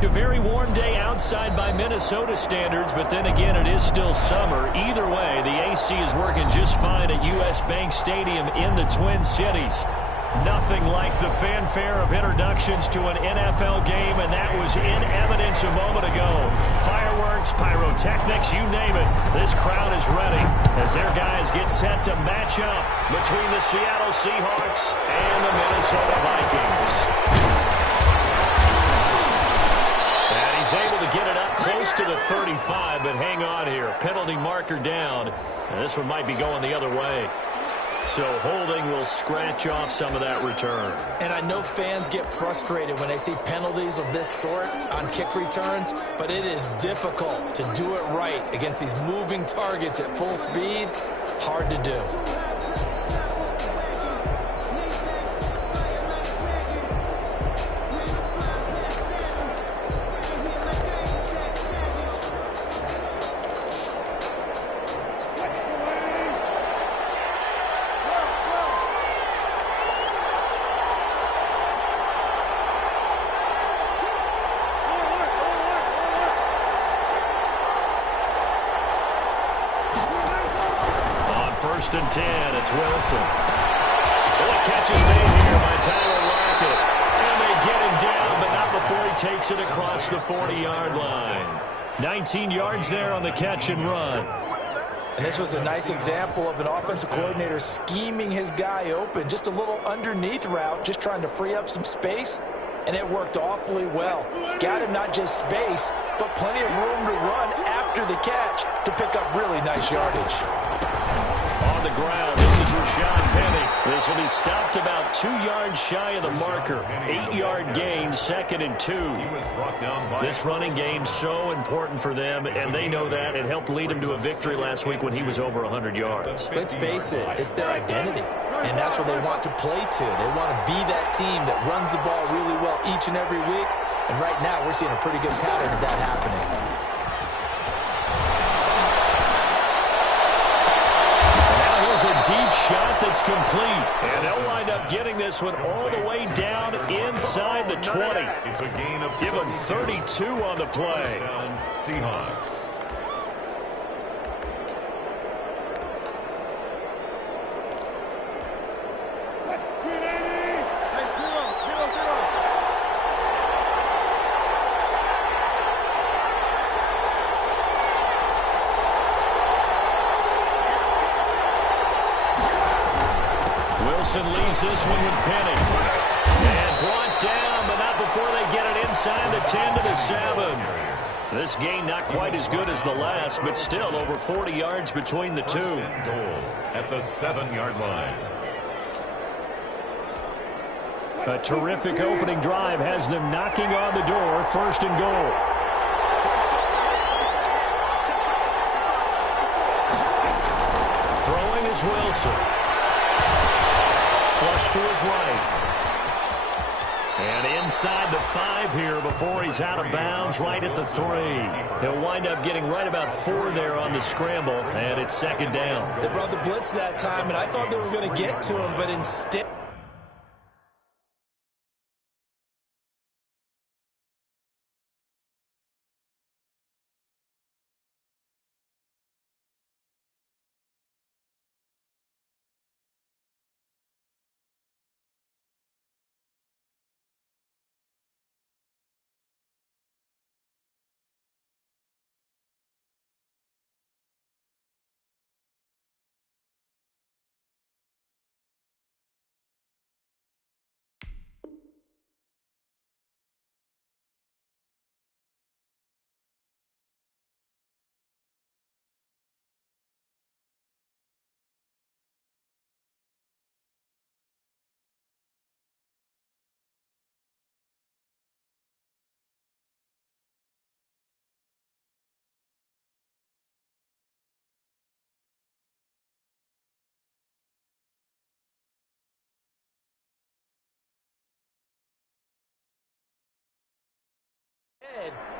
A very warm day outside by Minnesota standards, but then again, it is still summer. Either way, the AC is working just fine at U.S. Bank Stadium in the Twin Cities. Nothing like the fanfare of introductions to an NFL game, and that was in evidence a moment ago. Fireworks, pyrotechnics, you name it. This crowd is ready as their guys get set to match up between the Seattle Seahawks and the Minnesota Vikings. And he's able to get it up close to the 35, but hang on here. Penalty marker down, and this one might be going the other way. So holding will scratch off some of that return. And I know fans get frustrated when they see penalties of this sort on kick returns, but it is difficult to do it right against these moving targets at full speed. Hard to do. First and 10, it's Wilson. Well, the catch is made here by Tyler Lockett. And they get him down, but not before he takes it across the 40-yard line. 19 yards there on the catch and run. And this was a nice example of an offensive coordinator scheming his guy open. Just a little underneath route, just trying to free up some space, and it worked awfully well. Got him not just space, but plenty of room to run after the catch to pick up really nice yardage. On the ground, this is Rashad Penny. This will be stopped about 2 yards shy of the marker. 8-yard gain, 2nd and 2. This running game so important for them, and they know that. It helped lead them to a victory last week when he was over 100 yards. Let's face it, it's their identity, and that's what they want to play to. They want to be that team that runs the ball really well each and every week, and right now we're seeing a pretty good pattern of that happening. A deep shot that's complete, and they'll wind up getting this one all the way down inside the 20. It's a gain of give them 32 on the play. Seahawks. Wilson leaves this one with Penny. And brought down, but not before they get it inside the 10 to the 7. This gain not quite as good as the last, but still over 40 yards between the two. Goal at the 7-yard line. A terrific opening drive has them knocking on the door. 1st and goal. Throwing is Wilson. Flush to his right. And inside the 5 here before he's out of bounds right at the 3. He'll wind up getting right about 4 there on the scramble, and it's 2nd down. They brought the blitz that time, and I thought they were going to get to him, but instead...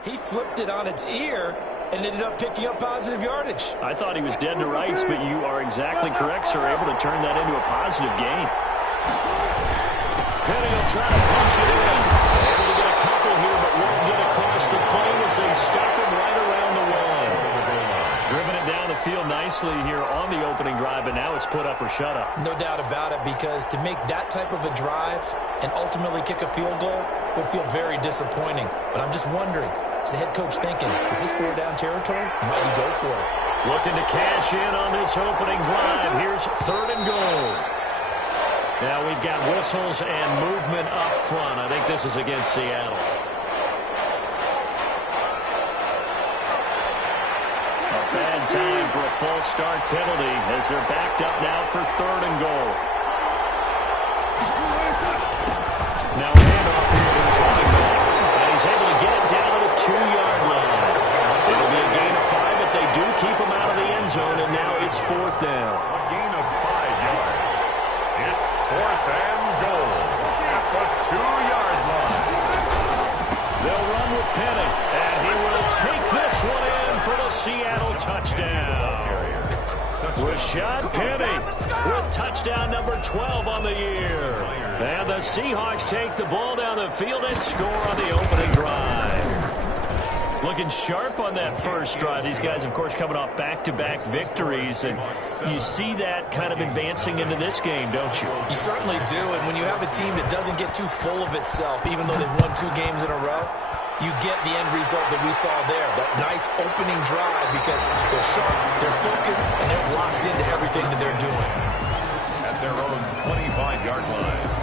He flipped it on its ear and ended up picking up positive yardage. I thought he was dead to rights, but you are exactly correct, sir. Able to turn that into a positive gain. Penny will try to punch it in. Able to get a couple here, but won't get across nicely here on the opening drive, but now it's put up or shut up. No doubt about it, because to make that type of a drive and ultimately kick a field goal would feel very disappointing. But I'm just wondering, is the head coach thinking, is this 4-down territory? Might he go for it? Looking to cash in on this opening drive. Here's 3rd and goal. Now we've got whistles and movement up front. I think this is against Seattle. A bad time for a false start penalty as they're backed up now for 3rd and goal. Now a handoff here to his running back. And he's able to get it down to the 2-yard line. It'll be a gain of 5 if they do keep him out of the end zone, and now it's 4th down. A gain of 5 yards. It's 4th and goal at the 2-yard line. They'll run with Penny, and he will take this one in for the Seattle touchdown. Rashad Penny with touchdown number 12 on the year. And the Seahawks take the ball down the field and score on the opening drive. Looking sharp on that first drive. These guys, of course, coming off back-to-back victories, and you see that kind of advancing into this game, don't you? You certainly do, and when you have a team that doesn't get too full of itself, even though they've won 2 games in a row, you get the end result that we saw there, that nice opening drive, because they're sharp, they're focused, and they're locked into everything that they're doing. At their own 25-yard line.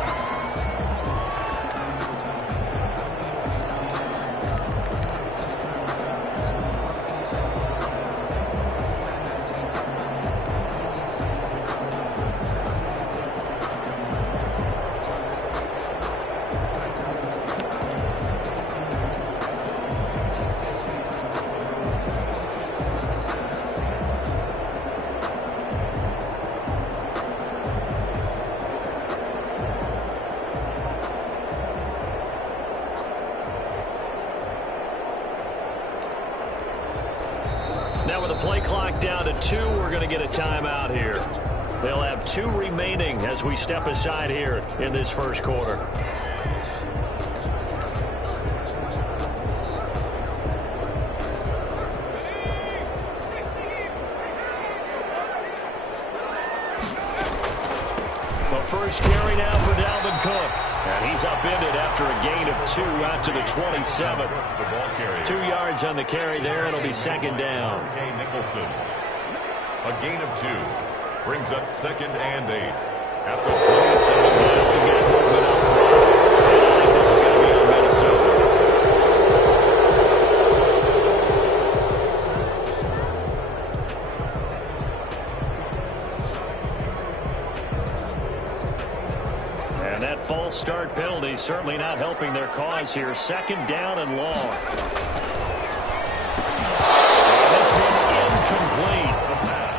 Now with the play clock down to 2, we're going to get a timeout here. They'll have 2 remaining as we step aside here in this first quarter. The first carry now for Dalvin Cook. And he's upended after a gain of 2 out to the 27. 2 yards on the carry there. It'll be 2nd down. Nicholson. A gain of 2 brings up 2nd and 8 at the 27. Now we've got movement up front. I think this is going to be on Minnesota. And that false start penalty certainly not helping their cause here. 2nd down and long. And this one incomplete.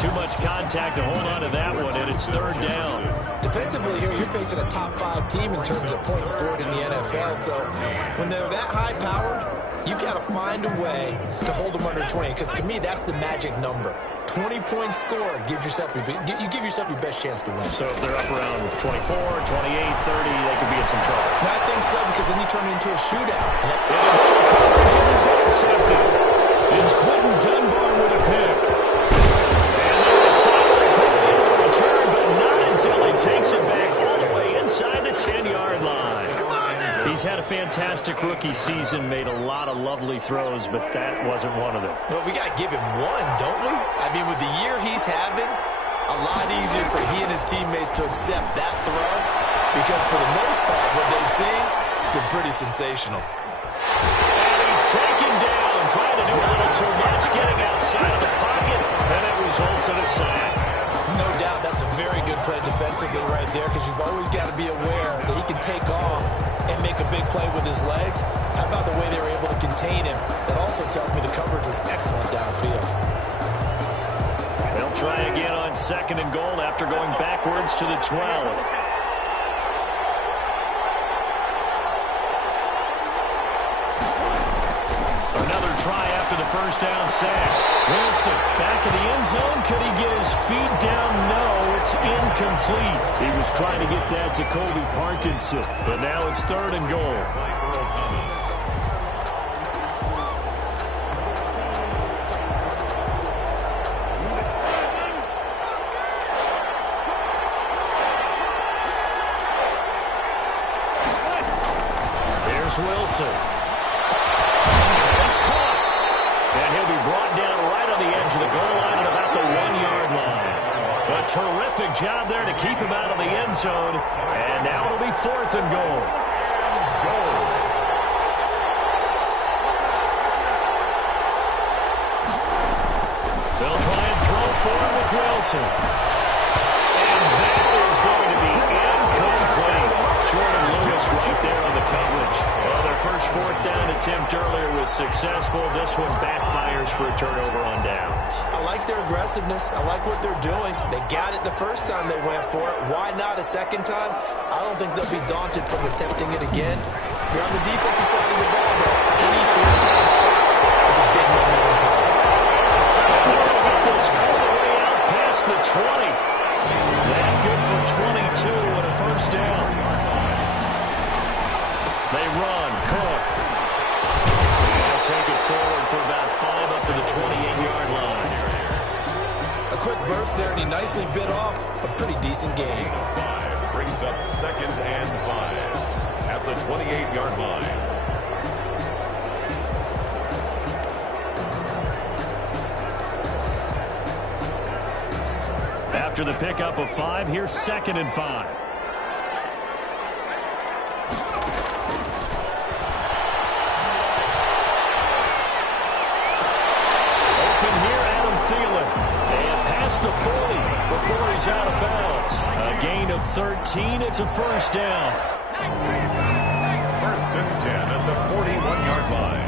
Too much contact to hold on to that one, and it's 3rd down. Defensively here, you're facing a top 5 team in terms of points scored in the NFL. So when they're that high-powered, you've got to find a way to hold them under 20, because to me, that's the magic number. 20-point score gives yourself you give yourself your best chance to win. So if they're up around 24, 28, 30, they could be in some trouble. I think so, because then you turn it into a shootout. Coverage, and it's intercepted. It's Quentin Dunbar with a pick. And they will finally put it into the return, but not until he takes it back all the way inside the 10-yard line. He's had a fantastic rookie season, made a lot of lovely throws, but that wasn't one of them. Well, we got to give him one, don't we? I mean, with the year he's having, a lot easier for he and his teammates to accept that throw, because for the most part, what they've seen, it's been pretty sensational. And he's taken down, trying to do a little too much, getting outside of the pocket, and it results in a sack. No doubt that's a very good play defensively right there, because you've always got to be aware that he can take off and make a big play with his legs. How about the way they were able to contain him? That also tells me the coverage was excellent downfield. They'll try again on 2nd and goal after going backwards to the 12. Another try after the first down sack. Wilson back in the end zone. Could he get his feet down? No, it's incomplete. He was trying to get that to Colby Parkinson, but now it's 3rd and goal. Here's Wilson. It's caught. And he'll be brought down right on the edge of the goal line at about the 1-yard line. A terrific job there to keep him out of the end zone. And now it'll be 4th and goal. They'll try and throw forward with Wilson. And that is going to be incomplete. Jordan Lewis right there on the coverage. Well, their first 4th down attempt earlier was successful. This one backfires for a turnover on downs. I like their aggressiveness. I like what they're doing. They got it the first time they went for it. Why not a second time? I don't think they'll be daunted from attempting it again. If you're on the defensive side of the ball, though, any 4th down stop is a big momentum play. Get this all the way out past the 20. That good for 22 and a first down. They run. Cook. They'll take it forward for about 5 up to the 28-yard line. A quick burst there, and he nicely bit off a pretty decent game. Brings up 2nd and 5 at the 28-yard line. After the pickup of 5, here's 2nd and 5. Open here, Adam Thielen. And past the 40 before he's out of bounds. A gain of 13. It's a first down. 1st and 10 at the 41-yard line.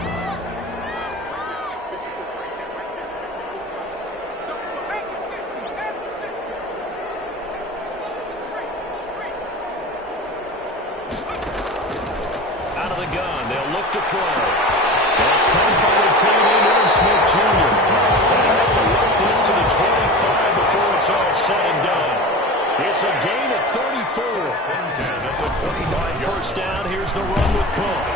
Out of the gun, they'll look to throw. That's caught by the tight end, Aaron Smith Jr. And they'll work this to the 25 before it's all said and done. It's a gain of 34. First down, here's the run with Cook.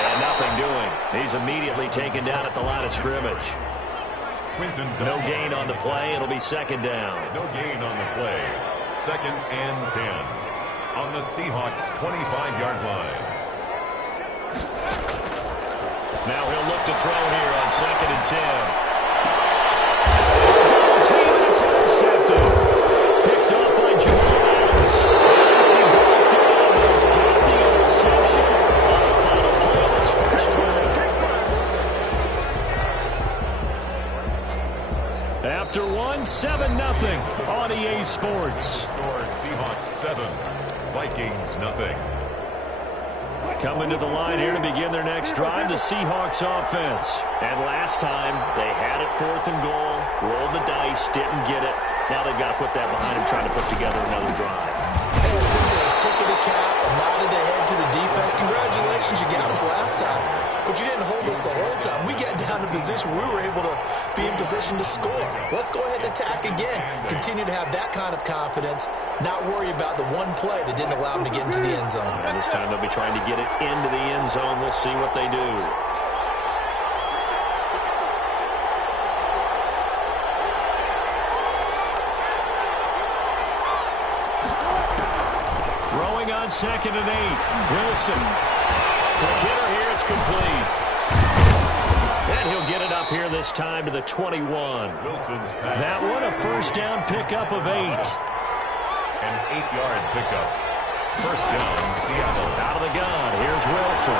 And nothing doing. He's immediately taken down at the line of scrimmage. No gain on the play. It'll be 2nd down. No gain on the play. 2nd and 10 on the Seahawks 25-yard line. Now he'll look to throw here on 2nd and 10. Double team, it's intercepted. Picked off by Jamal Adams. He brought down. He's got the interception on the final play of his first quarter. After 7-0 on EA Sports. Score Seahawks 7, Vikings nothing. Coming to the line here to begin their next drive, the Seahawks offense. And last time, they had it 4th and goal, rolled the dice, didn't get it. Now they've got to put that behind them, trying to put together another drive. Hey, a simple tip of the cap, a nod of the head to the defense. Congratulations, you got us last time. But you didn't hold us the whole time. We got down to position we were able to be in position to score. Let's go ahead and attack again. Continue to have that kind of confidence, not worry about the one play that didn't allow them to get into the end zone. And this time they'll be trying to get it into the end zone. We'll see what they do. Throwing on 2nd and 8. Wilson. Quick hitter here. It's complete. And he'll get it up here this time to the 21. Wilson's pass. That one a first down pickup of 8. An 8-yard pickup. First down, Seattle. Out of the gun. Here's Wilson.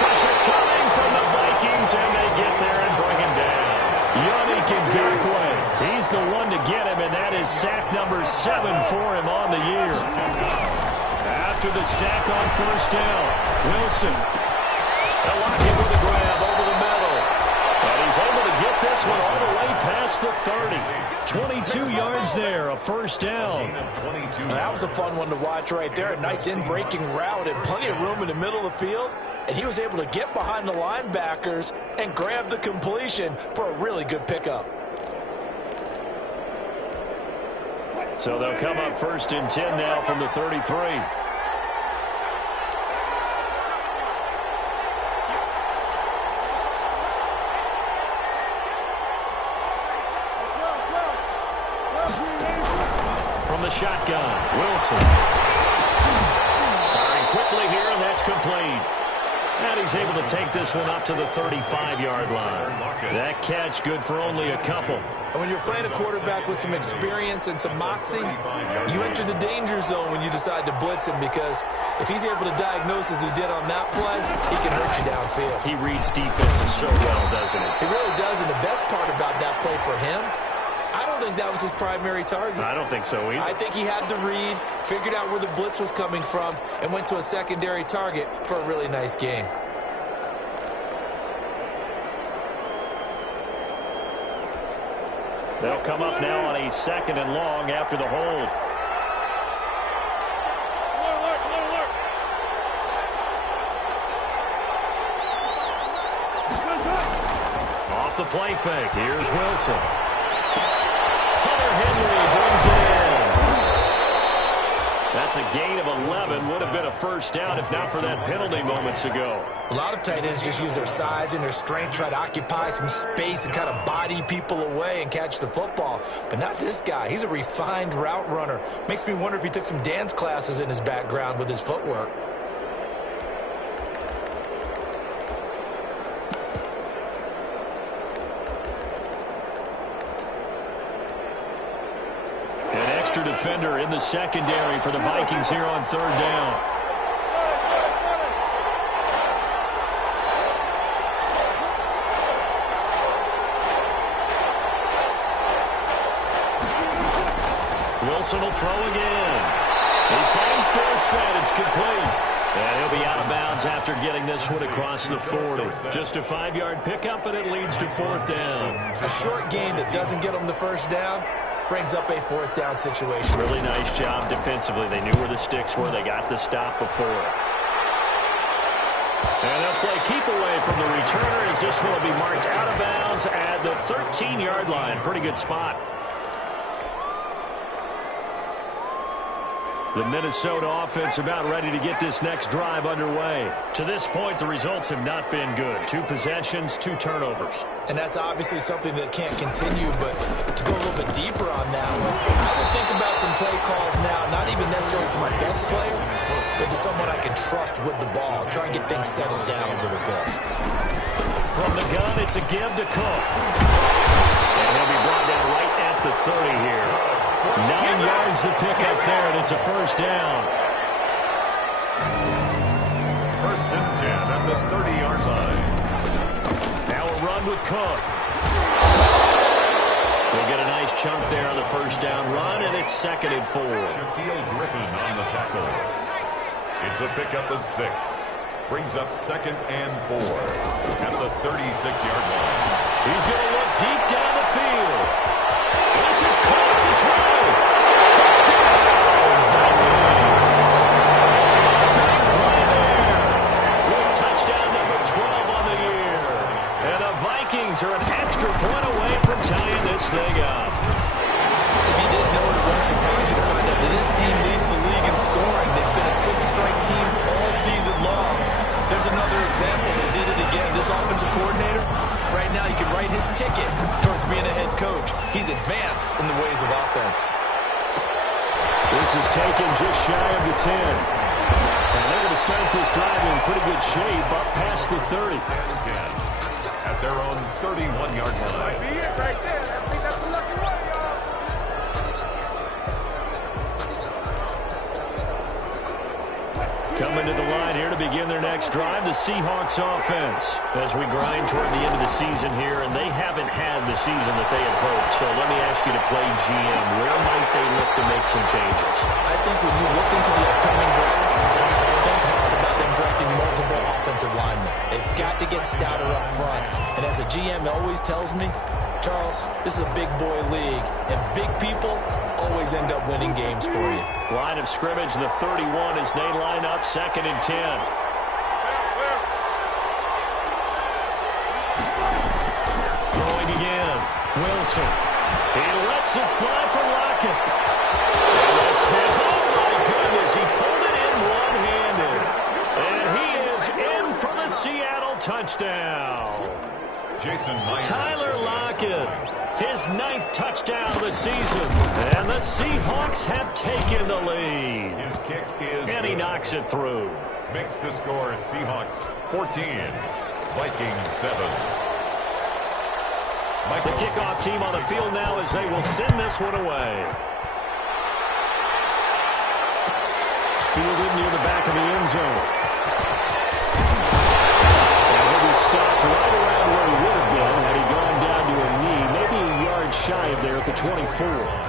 Pressure coming from the Vikings, and they get there and bring him down. Yannick Ngakoue. He's the one to get him, and that is sack number 7 for him on the year. After the sack on first down, Wilson. They'll lock him with a grab over the middle. And he's able to get this one all the way past the 30. 22 yards there, a first down. That was a fun one to watch right there. A nice in-breaking route and plenty of room in the middle of the field. And he was able to get behind the linebackers and grab the completion for a really good pickup. So they'll come up 1st and 10 now from the 33. From the shotgun, Wilson. Firing quickly here, and that's complete. And he's able to take this one up to the 35-yard line. That catch good for only a couple. And when you're playing a quarterback with some experience and some moxie, you enter the danger zone when you decide to blitz him, because if he's able to diagnose as he did on that play, he can hurt you downfield. He reads defenses so well, doesn't he? He really does, and the best part about that play for him, I don't think that was his primary target. I don't think so either. I think he had the read, figured out where the blitz was coming from, and went to a secondary target for a really nice gain. They'll come up now on a 2nd and long after the hold. Off the play fake. Here's Wilson. Henry brings it in. That's a gain of 11. Would have been a first down if not for that penalty moments ago. A lot of tight ends just use their size and their strength, try to occupy some space and kind of body people away and catch the football. But not this guy. He's a refined route runner. Makes me wonder if he took some dance classes in his background with his footwork. Defender in the secondary for the Vikings here on 3rd down. Wilson will throw again. He finds Dorsett. It's complete. And he'll be out of bounds after getting this one across the 40. Just a 5-yard pickup, and it leads to 4th down. A short gain that doesn't get him the first down brings up a 4th down situation. Really nice job defensively. They knew where the sticks were. They got the stop before. And they'll play keep away from the returner as this one will be marked out of bounds at the 13-yard line. Pretty good spot. The Minnesota offense about ready to get this next drive underway. To this point, the results have not been good. 2 possessions, 2 turnovers. And that's obviously something that can't continue, but to go a little bit deeper on that one, I would think about some play calls now, not even necessarily to my best player, but to someone I can trust with the ball. Try and get things settled down a little bit. From the gun, it's a give to Cook. And he'll be brought down right at the 30 here. 9 yards to pick up there, and it's a first down. 1st and 10 at the 30-yard line. Now a run with Cook. They'll get a nice chunk there on the first down run, and it's 2nd and 4. Shaquille Griffin on the tackle. It's a pickup of 6. Brings up 2nd and 4 at the 36-yard line. He's going to look deep down the field. This is caught the try. Touchdown, Vikings. Big play there. With touchdown number 12 on the year. And the Vikings are an extra point away from tying this thing up. If you didn't know it, it won't surprise you to find out that this team leads the league in scoring. They've been a quick strike team all season long. There's another example. They did it again. This offensive coordinator, right now, you can write his ticket towards being a head coach. He's advanced in the ways of offense. This is taken just shy of the 10. And they're going to start this drive in pretty good shape up past the 30. At their own 31-yard line. Right there. That's the lucky one, y'all. Coming to the line here to begin their next drive, the Seahawks offense. As we grind toward the end of the season here, and they haven't had the season that they had hoped. So let me ask you to play GM. Where might they look to make some changes? I think when you look into the upcoming draft, think hard about them drafting multiple offensive linemen. They've got to get stouter up front. And as a GM always tells me, Charles, this is a big boy league, and big people always end up winning games for you. Line of scrimmage, the 31 as they line up 2nd and 10. Throwing again. Wilson. He lets it fly for Lockett. And this is, oh my goodness, he pulled it in one-handed. And he is in for the Seattle touchdown. Jason Myers. Tyler Lockett, his 9th touchdown of the season. And the Seahawks have taken the lead. His kick is and he knocks it through. Makes the score Seahawks 14, Vikings 7. The kickoff team on the field now as they will send this one away. Fielded near the back of the end zone. And he'll be stopped right around where he would have been had he gone down to a knee, maybe a yard shy of there at the 24.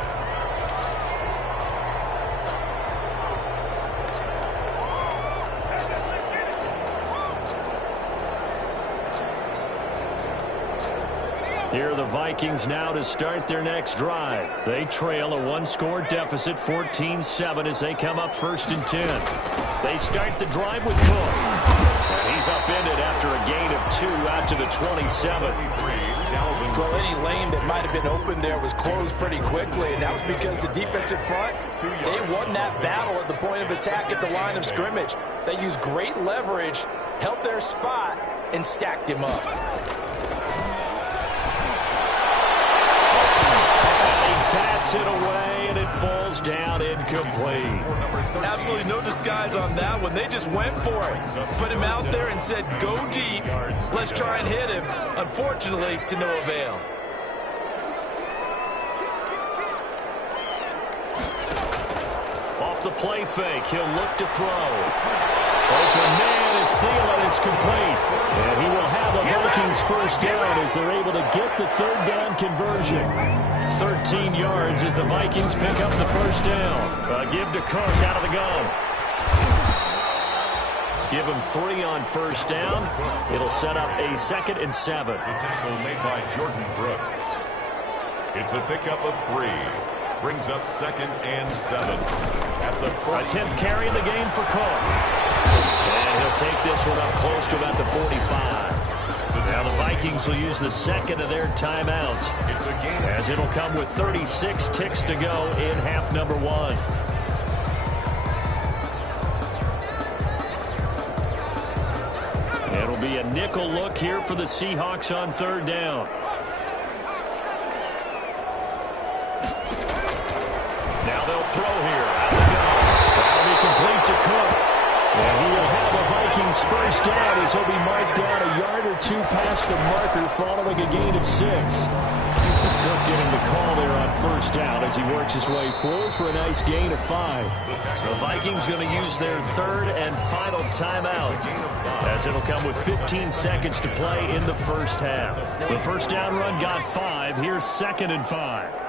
Here are the Vikings now to start their next drive. They trail a one-score deficit, 14-7, as they come up 1st and 10. They start the drive with Cook. And he's upended after a gain of 2 out to the 27. Well, any lane that might have been open there was closed pretty quickly, and that was because the defensive front, they won that battle at the point of attack at the line of scrimmage. They used great leverage, held their spot, and stacked him up. It away, and it falls down incomplete. Absolutely no disguise on that one. They just went for it. Put him out there and said, go deep. Let's try and hit him. Unfortunately, to no avail. Off the play fake, he'll look to throw. Open man is Thielen. It's complete. And he will have the Vikings first down as they're able to get the 3rd down conversion. 13 yards as the Vikings pick up the first down. Give to Cook out of the gun. Give him 3 on first down. It'll set up a 2nd and 7. The tackle made by Jordan Brooks. It's a pickup of 3. Brings up 2nd and 7. At the 10th carry in the game for Cook. And he'll take this one up close to about the 45. Now the Vikings will use the 2nd of their timeouts, as it'll come with 36 ticks to go in half number 1. It'll be a nickel look here for the Seahawks on 3rd down. Now they'll throw here. That'll be complete to Cook. And he will have the Vikings first down as he'll be marked down a yard or 2 past the marker following a gain of 6. Cook getting the call there on first down as he works his way forward for a nice gain of 5. The Vikings going to use their 3rd and final timeout, as it'll come with 15 seconds to play in the first half. The first down run got 5. Here's 2nd and 5.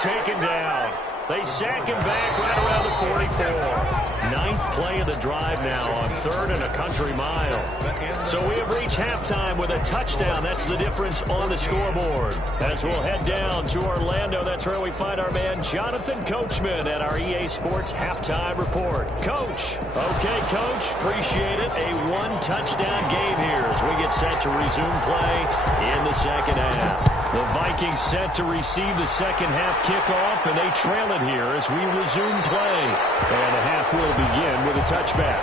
Taken down. They sack him back right around the 44. 9th play of the drive now on 3rd and a country mile. So we have reached halftime with a touchdown. That's the difference on the scoreboard. As we'll head down to Orlando, that's where we find our man Jonathan Coachman at our EA Sports Halftime Report. Coach. Okay, Coach. Appreciate it. A 1-touchdown game here as we get set to resume play in the 2nd half. The Vikings set to receive the 2nd half kickoff, and they trail it here as we resume play. And the half will begin with a touchback.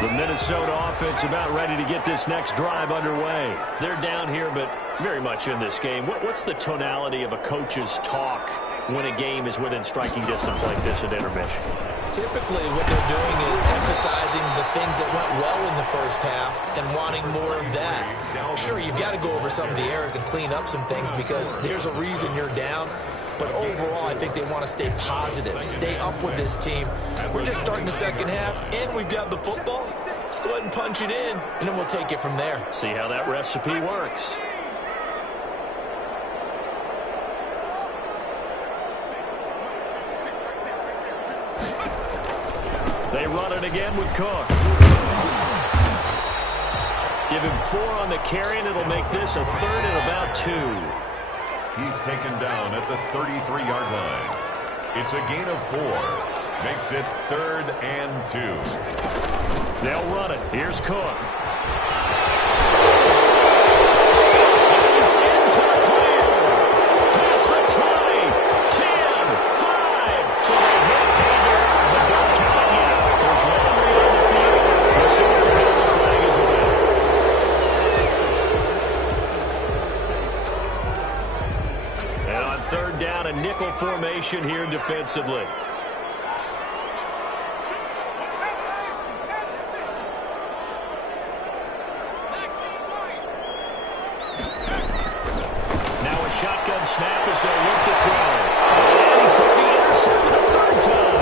The Minnesota offense about ready to get this next drive underway. They're down here, but very much in this game. What's the tonality of a coach's talk when a game is within striking distance like this at intermission? Typically, what they're doing is emphasizing the things that went well in the first half and wanting more of that. Sure, you've got to go over some of the errors and clean up some things because there's a reason you're down. But overall, I think they want to stay positive, stay up with this team. We're just starting the 2nd half, and we've got the football. Let's go ahead and punch it in, and then we'll take it from there. See how that recipe works. They run it again with Cook. Give him 4 on the carry, and it'll make this a 3rd and about 2. He's taken down at the 33-yard line. It's a gain of 4. Makes it 3rd and 2. They'll run it. Here's Cook. a nickel formation here defensively. Now a shotgun snap as they'll look to throw. And he's going to be intercepted a third time.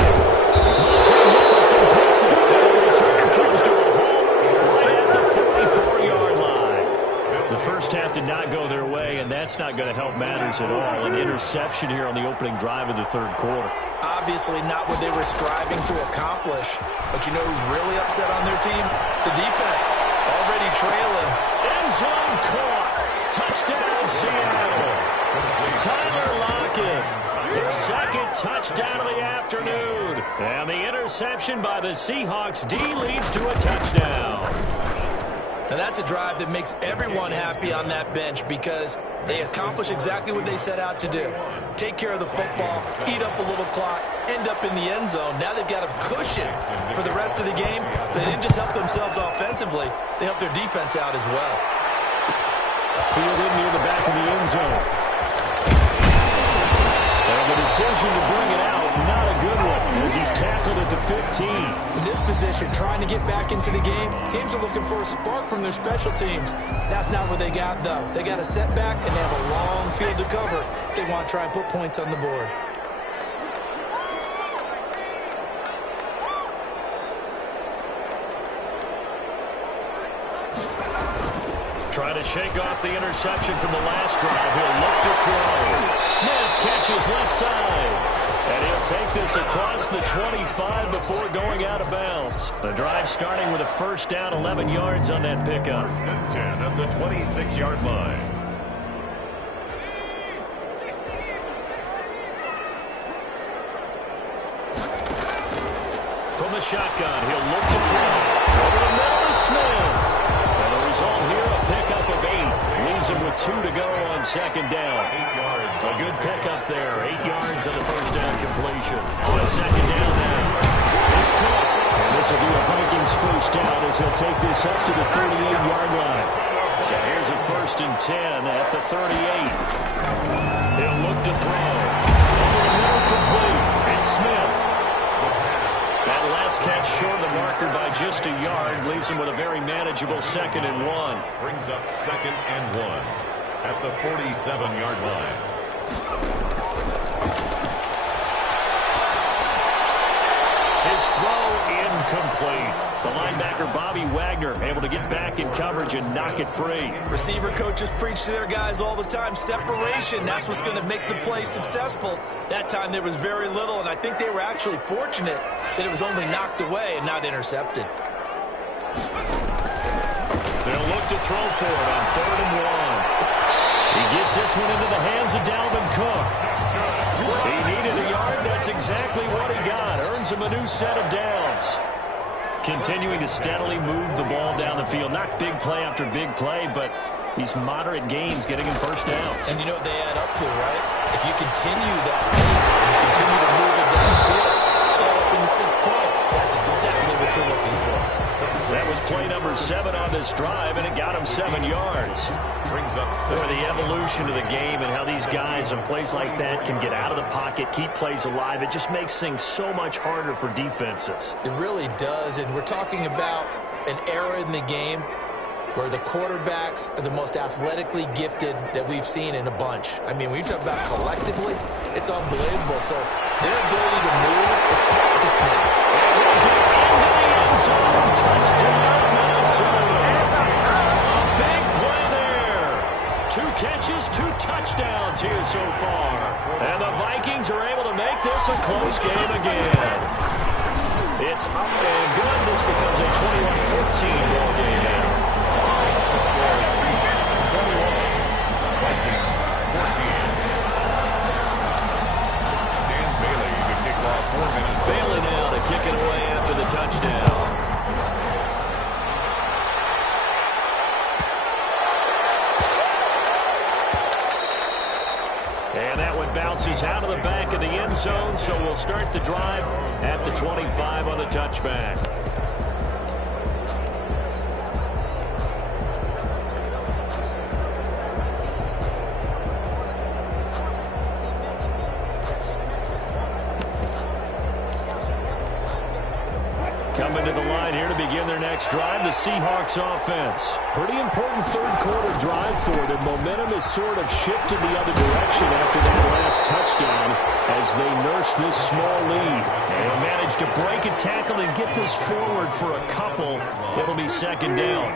Nicholson picks it, and the return comes to a halt right at the 44-yard line. The first half did not go their way, and that's not going to help matters at all. An interception here on the opening drive of the third quarter. Obviously not what they were striving to accomplish. But you know who's really upset on their team? The defense. Already trailing. End zone caught. Touchdown, Seattle. Tyler Lockett. His second touchdown of the afternoon. And the interception by the Seahawks D leads to a touchdown. And that's a drive that makes everyone happy on that bench because they accomplish exactly what they set out to do. Take care of the football, eat up a little clock, end up in the end zone. Now they've got a cushion for the rest of the game. So they didn't just help themselves offensively, they helped their defense out as well. Fielded near the back of the end zone. And the decision to bring it out, not a good one, as he's tackled at the 15. In this position, trying to get back into the game, teams are looking for a spark from their special teams. That's not what they got, though. They got a setback, and they have a long field to cover if they want to try and put points on the board. Trying to shake off the interception from the last drive. He'll look to throw. Smith catches left side. And he'll take this across the 25 before going out of bounds. The drive starting with a first down, 11 yards on that pickup. First and 10 at the 26-yard line. From the shotgun, he'll look to throw. Over the middle to Smith. And the result here, a pickup of 8. Leaves him with 2 to go on second down. 8 yards. A good pickup there. 8 yards on the first down completion. On second down now. It's Cook. And this will be a Vikings first down as he'll take this up to the 38-yard line. So here's a first and 10 at the 38. He'll look to throw. Over the middle complete. It's Smith. That last catch short of the marker by just a yard leaves him with a very manageable second and 1. Brings up second and 1 at the 47-yard line. His throw incomplete. The linebacker Bobby Wagner able to get back in coverage and knock it free. Receiver coaches preach to their guys all the time. Separation, that's what's going to make the play successful. That time there was very little, and I think they were actually fortunate that it was only knocked away and not intercepted. They'll look to throw for it on 3rd and 1. He gets this one into the hands of Dalvin Cook. He needed a yard. That's exactly what he got. Earns him a new set of downs. Continuing to steadily move the ball down the field. Not big play after big play, but these moderate gains getting him first downs. And you know what they add up to, right? If you continue that pace and you continue to move it down the field, add up into 6 points. That's exactly what you're looking for. That was play number 7 on this drive, and it got him 7 yards. Brings up For the evolution of the game and how these guys in plays like that can get out of the pocket, keep plays alive, it just makes things so much harder for defenses. It really does, and we're talking about an era in the game where the quarterbacks are the most athletically gifted that we've seen in a bunch. I mean, when you talk about collectively, it's unbelievable. So their ability to move is practiced now. Touchdown, Minnesota. A big play there. 2 catches, 2 touchdowns here so far. And the Vikings are able to make this a close game again. It's up and good. This becomes a 21-14 ball game now. Vikings 14. Dan Bailey to kick off 4 minutes. Bailey now to kick it away after the touchdown. And that one bounces out of the back of the end zone, so we'll start the drive at the 25 on the touchback. coming to the line here to begin their next drive, the Seahawks offense. Pretty important third-quarter drive for them. Momentum has sort of shifted the other direction after that last touchdown as they nurse this small lead. They'll manage to break a tackle and get this forward for a couple. It'll be second down.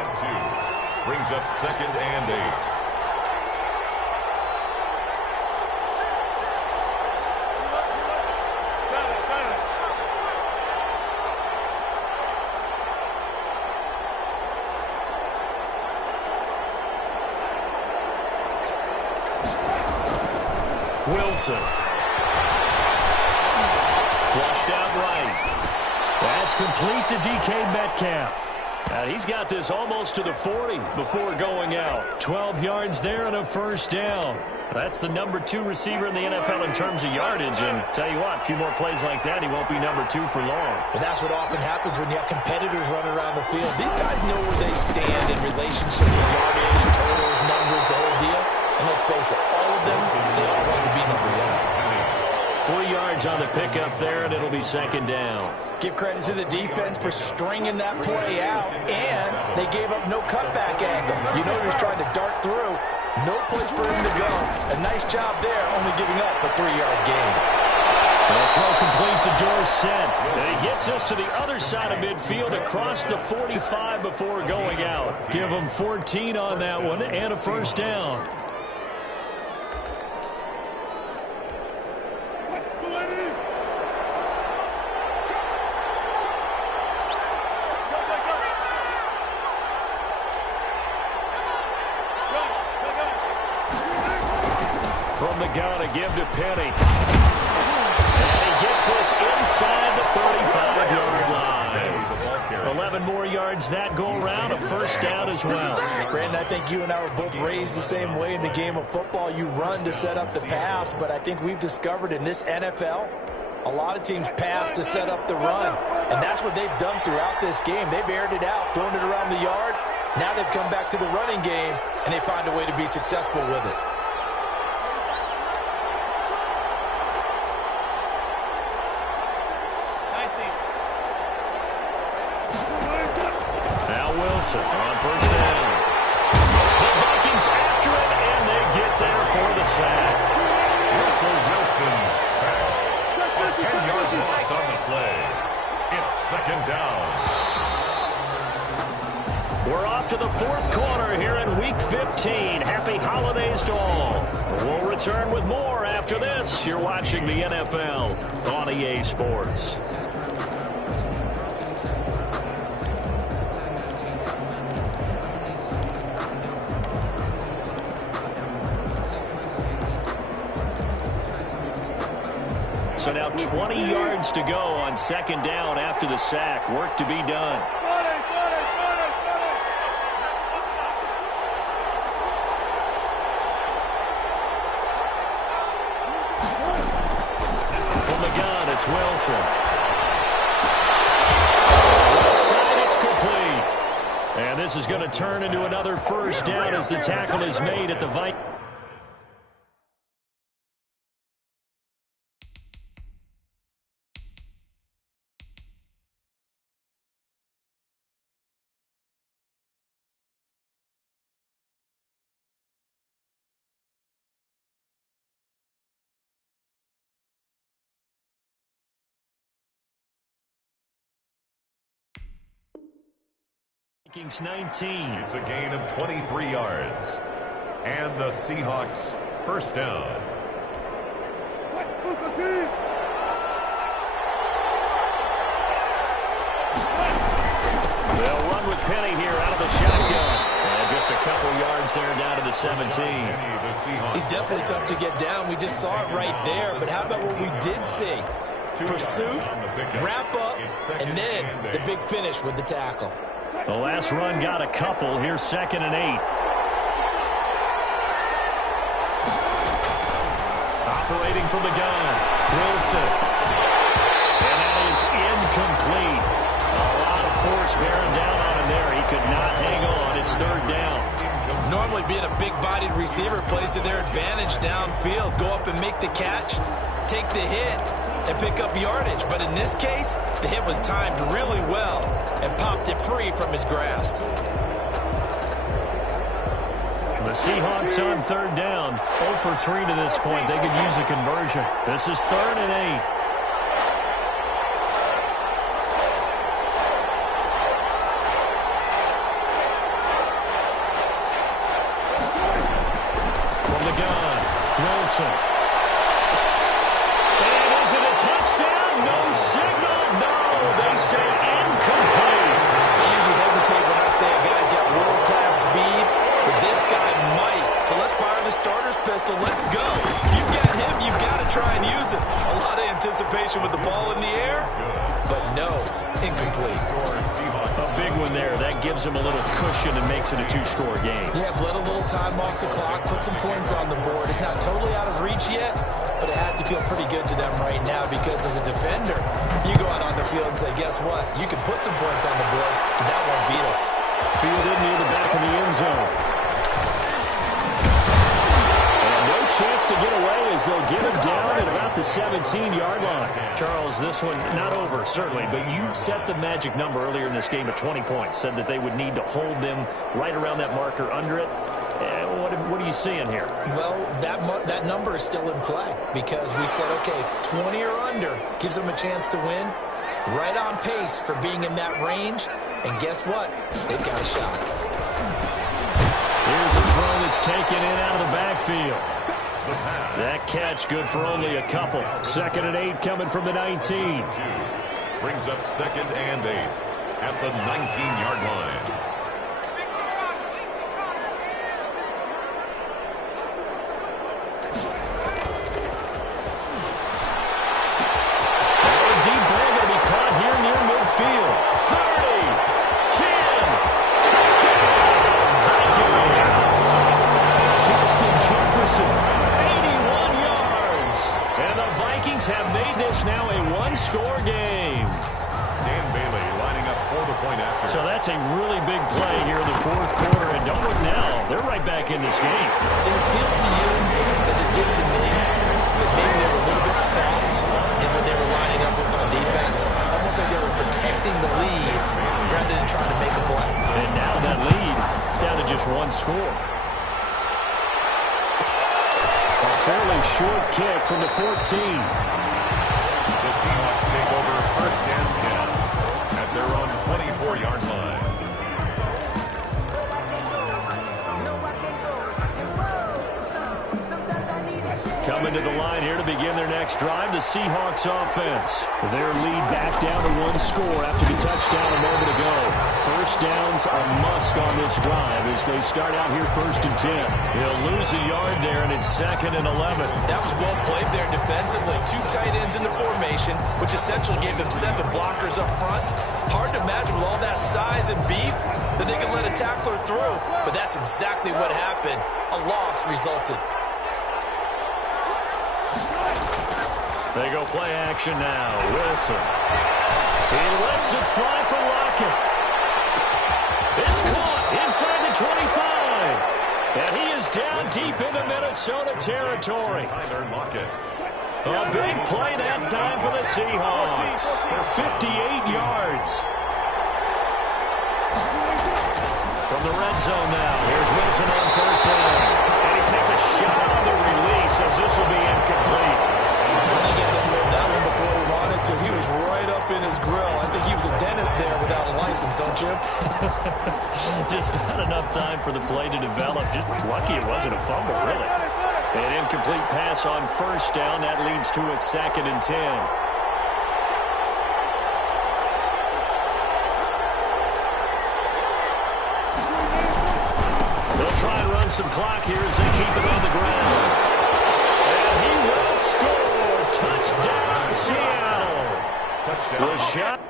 Brings up second and 8. Wilson. Flushed out right. That's complete to DK Metcalf. He's got this almost to the 40 before going out. 12 yards there and a first down. That's the number 2 receiver in the NFL in terms of yardage. And tell you what, a few more plays like that, he won't be number 2 for long. Well, that's what often happens when you have competitors running around the field. These guys know where they stand in relationship to yardage, totals, numbers, the whole deal. And let's face it, all of them, they all want to be number 1. 4 yards on the pickup there, and it'll be second down. Give credit to the defense for stringing that play out, and they gave up no cutback angle. You know he's trying to dart through. No place for him to go. A nice job there, only giving up a 3-yard gain. Well, throw complete to Dorsett. And he gets us to the other side of midfield across the 45 before going out. Give him 14 on that one and a first down. From the gun, a give to Penny. And he gets this inside the 35-yard line. 11 more yards that go around, a first down as well. Brandon, I think you and I were both raised the same way in the game of football. You run to set up the pass, but I think we've discovered in this NFL, a lot of teams pass to set up the run. And that's what they've done throughout this game. They've aired it out, thrown it around the yard. Now they've come back to the running game, and they find a way to be successful with it. On first down. The Vikings after it, and they get there for the sack. Russell Wilson sacked. A 10-yard loss on the play. It's second down. We're off to the fourth quarter here in Week 15. Happy holidays to all. We'll return with more after this. You're watching the NFL on EA Sports. So now 20 yards to go on second down after the sack. Work to be done. From the gun, it's Wilson. Left side, it's complete. And this is going to turn into another first down as the tackle is made at the Vikings. Vikings 19. It's a gain of 23 yards. And the Seahawks first down. They'll run with Penny here out of the shotgun. And just a couple yards there down to the 17. He's definitely tough to get down. We just saw it right there. But how about what we did see? Pursuit, wrap up, and then the big finish with the tackle. The last run got a couple. Here's second and 8. Operating from the gun, Wilson. And that is incomplete. A lot of force bearing down on him there. He could not hang on. It's third down. Normally being a big-bodied receiver plays to their advantage downfield. Go up and make the catch, take the hit, and pick up yardage. But in this case, the hit was timed really well and popped it free from his grasp. The Seahawks on third down. 0 for 3 to this point. They could use a conversion. This is 3rd and 8. From the gun, Wilson. And is it a touchdown? No signal. No, they say incomplete. I usually hesitate when I say a guy's got world-class speed, but this guy might. So let's fire the starter's pistol. Let's go. If you've got him, you've got to try and use it. A lot of anticipation with the ball in the air, but no, incomplete. A big one there. That gives him a little cushion and makes it a 2-score game. Yeah, bled a little time off the clock, put some points on the board. It's not totally out of reach yet, but it has to feel pretty good to them right now because as a defender, you go out on the field and say, guess what? You can put some points on the board, but that won't beat us. Fielded near the back of the end zone. Chance to get away as they'll get him down at about the 17-yard line. Charles, this one not over, certainly, but you set the magic number earlier in this game at 20 points, said that they would need to hold them right around that marker under it. What are you seeing here? Well, that number is still in play because we said, okay, 20 or under gives them a chance to win. Right on pace for being in that range, and guess what? They've got a shot. Here's a throw that's taken in out of the backfield. That catch good for only a couple. 2nd and 8 coming from the 19. Brings up 2nd and 8 at the 19-yard line. A deep ball going to be caught here near midfield. 30, 10, touchdown, Vikings. Justin Jefferson. Have made this now a 1-score game. Dan Bailey lining up for the point after. So that's a really big play here in the 4th quarter. And don't look now. They're right back in this game. Did it feel to you as it did to me that maybe they were a little bit soft in what they were lining up with on defense? Almost like they were protecting the lead rather than trying to make a play. And now that lead is down to just 1 score. Fairly short kick from the 14. The Seahawks take over 1st and 10 at their own 24-yard line. Coming to the line here to begin their next drive, the Seahawks offense. Their lead back down to 1 score after the touchdown a moment ago. First downs are must on this drive as they start out here 1st and 10. He'll lose a yard there, and it's 2nd and 11. That was well played there defensively. 2 tight ends in the formation, which essentially gave them 7 blockers up front. Hard to imagine with all that size and beef that they could let a tackler through, but that's exactly what happened. A loss resulted. They go play action now. Wilson. He lets it fly for Lockett. It's caught inside the 25. And he is down deep into Minnesota territory. Tyler Lockett. A big play that time for the Seahawks. For 58 yards. From the red zone now. Here's Wilson on 1st down. And he takes a shot on the release as this will be incomplete. I think he had to load that one before he wanted to. He was right up in his grill. I think he was a dentist there without a license, don't you? Just not enough time for the play to develop. Just lucky it wasn't a fumble, really. An incomplete pass on 1st down. That leads to a 2nd and 10. They'll try and run some clock here as they keep it on the ground. And he will score. Touchdown, Seattle. Touchdown. Rashad.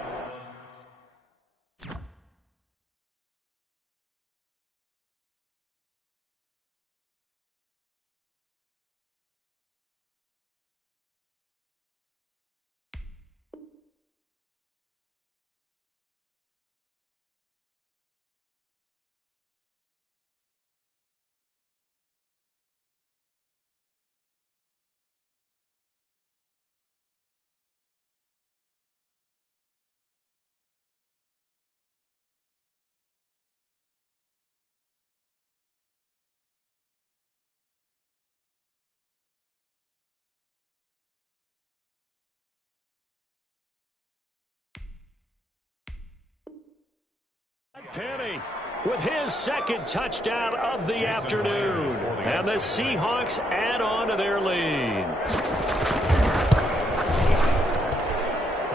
Penny with his second touchdown of the afternoon. And the Seahawks add on to their lead.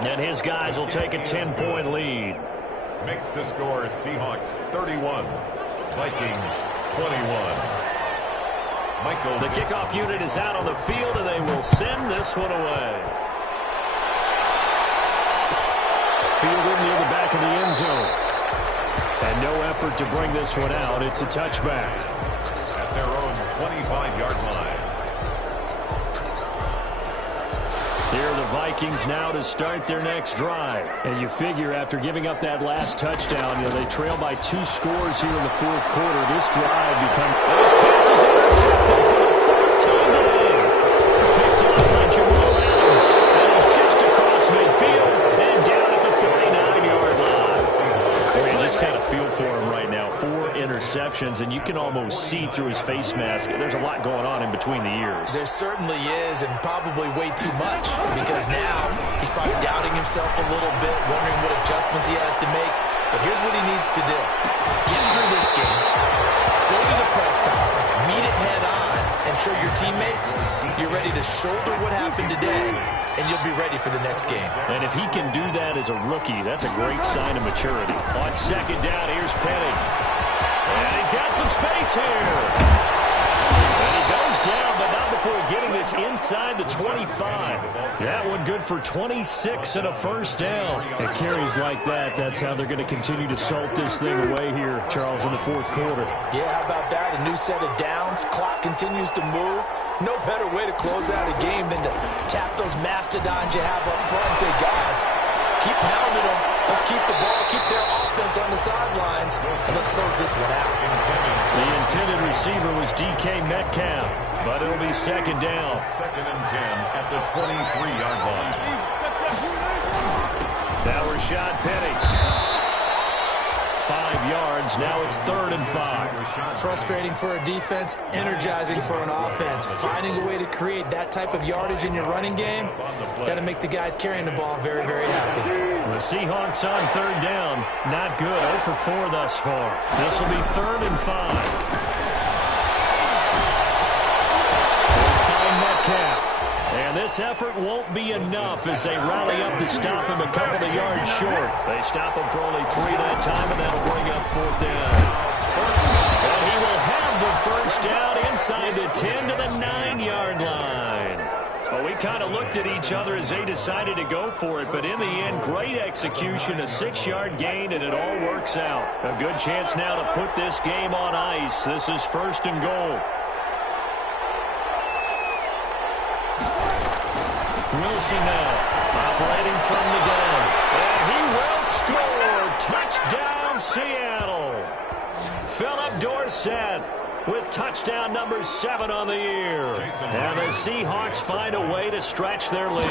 And his guys will take a 10-point lead. Makes the score Seahawks 31, Vikings 21. Michael. The kickoff unit is out on the field, and they will send this one away. Fielded near the back of the end zone. And no effort to bring this one out. It's a touchback. At their own 25-yard line. Here are the Vikings now to start their next drive. And you figure after giving up that last touchdown, they trail by 2 scores here in the fourth quarter. This drive becomes... Those passes intercepted for the 3rd time today. Picked off by Jamal Adams. And he's just across midfield and down at the 49-yard line. You just kind of feel for him right now. 4 interceptions, and you can almost see through his face mask. There's a lot going on in between the ears. There certainly is, and probably way too much, because now he's probably doubting himself a little bit, wondering what adjustments he has to make. But here's what he needs to do. Get through this game. Go to the press conference. Meet it head on and show your teammates you're ready to shoulder what happened today, and you'll be ready for the next game. And if he can do that as a rookie, that's a great sign of maturity. On second down, here's Penny. And he's got some space here. And he goes down, but not before getting this inside the 25. That one good for 26 and a first down. And carries like that, that's how they're going to continue to salt this thing away here, Charles, in the fourth quarter. Yeah, how about that? A new set of downs. Clock continues to move. No better way to close out a game than to tap those mastodons you have up front and say, guys, keep pounding them. Let's keep the ball, keep their offense on the sidelines, and let's close this one out. The intended receiver was DK Metcalf, but it'll be second down. 2nd and 10 at the 23-yard line. Now Rashad Penny. 5 yards. Now it's 3rd and 5. Frustrating for a defense, energizing for an offense. Finding a way to create that type of yardage in your running game, got to make the guys carrying the ball very, very happy. The Seahawks on 3rd down. Not good. 0 for 4 thus far. This will be 3rd and 5. They'll find Metcalf. And this effort won't be enough as they rally up to stop him a couple of yards short. They stop him for only 3 that time, and that'll bring up 4th down. And he will have the first down inside the 10 to the 9-yard line. Well, we kind of looked at each other as they decided to go for it, but in the end, great execution, a 6-yard gain, and it all works out. A good chance now to put this game on ice. This is 1st and goal. Wilson now, operating from the gun. And he will score. Touchdown, Seattle. Philip Dorsett with touchdown number 7 on the year. And the Seahawks find a way to stretch their lead.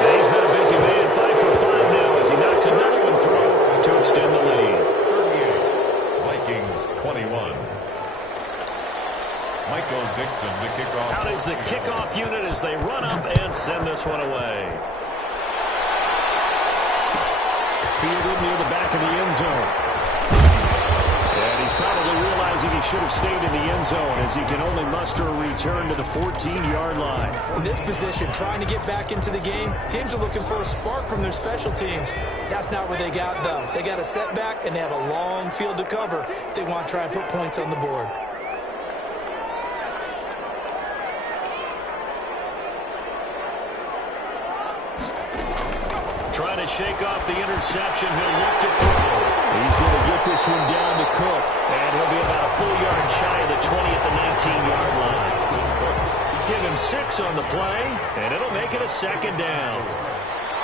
And he's been a busy man, 5 for 5 now as he knocks another one through to extend the lead. Vikings 21. Michael Dixon to kick off. Out is the kickoff unit as they run up and send this one away. Fielded near the back of the end zone. And he's probably realizing he should have stayed in the end zone as he can only muster a return to the 14-yard line. In this position, trying to get back into the game, teams are looking for a spark from their special teams. That's not what they got, though. They got a setback, and they have a long field to cover if they want to try and put points on the board. Trying to shake off the interception. He'll look to throw. He's going to get this one down to Cook. And he'll be about a full yard shy of the 20 at the 19-yard line. Give him 6 on the play, and it'll make it a 2nd down.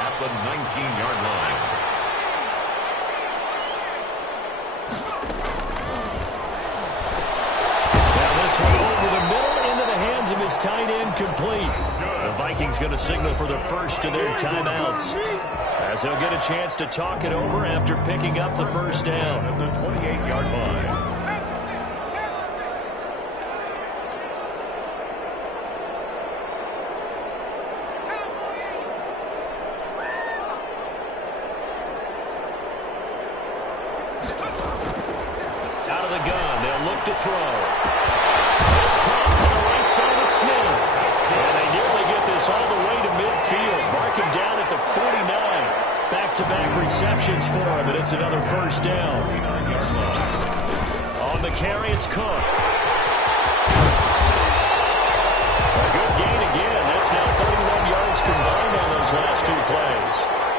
At the 19-yard line. Now this one over the middle into the hands of his tight end, complete. The Vikings going to signal for the first of their timeouts, as they'll get a chance to talk it over after picking up the first down. At the 28-yard line. Out of the gun, they'll look to throw. It's caught on the right side of Smith. And they nearly get this all the way to midfield. Mark him down at the 49. Back-to-back receptions for him, and it's another first down. On the carry, it's Cook. A good gain again. That's now 31 yards combined on those last two plays.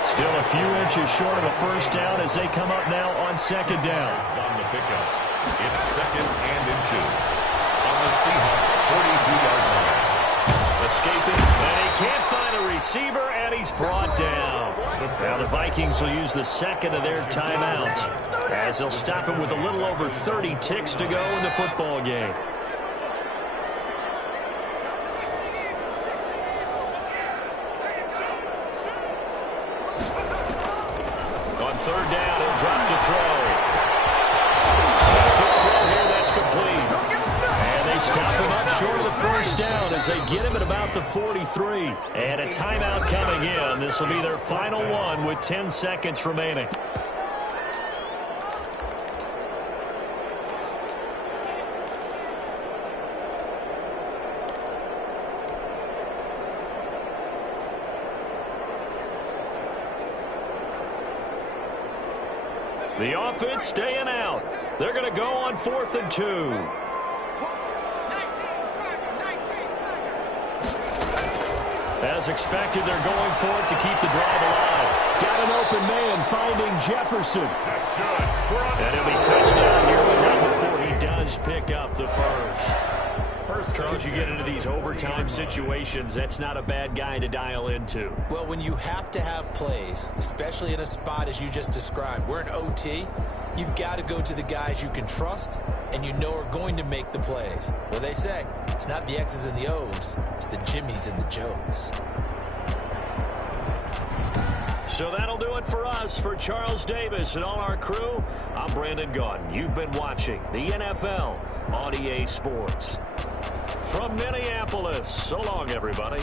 Still a few inches short of a first down as they come up now on second down. On the pickup, it's second and inches on the Seahawks 42-yard line. Escaping, and he can't find a receiver, and he's brought down. Now the Vikings will use the second of their timeouts as they'll stop him with a little over 30 ticks to go in the football game. On third down, he'll drop to throw. Quick throw here, that's complete. And they stop him up short of the first down as they get him at about the 43. And a timeout coming in. This will be their final one with 10 seconds remaining. The offense staying out. They're going to go on 4th and 2. As expected, they're going for it to keep the drive alive. Got an open man finding Jefferson. That's good. And he'll be touchdown here, but not before he does pick up the first. Charles, you get into these overtime situations, that's not a bad guy to dial into. Well, when you have to have plays, especially in a spot as you just described, we're in OT, you've got to go to the guys you can trust and you know are going to make the plays. What they say, it's not the X's and the O's, it's the Jimmies and the Joes. So that'll do it for us. For Charles Davis and all our crew, I'm Brandon Gaudin. You've been watching the NFL on EA Sports. From Minneapolis, so long, everybody.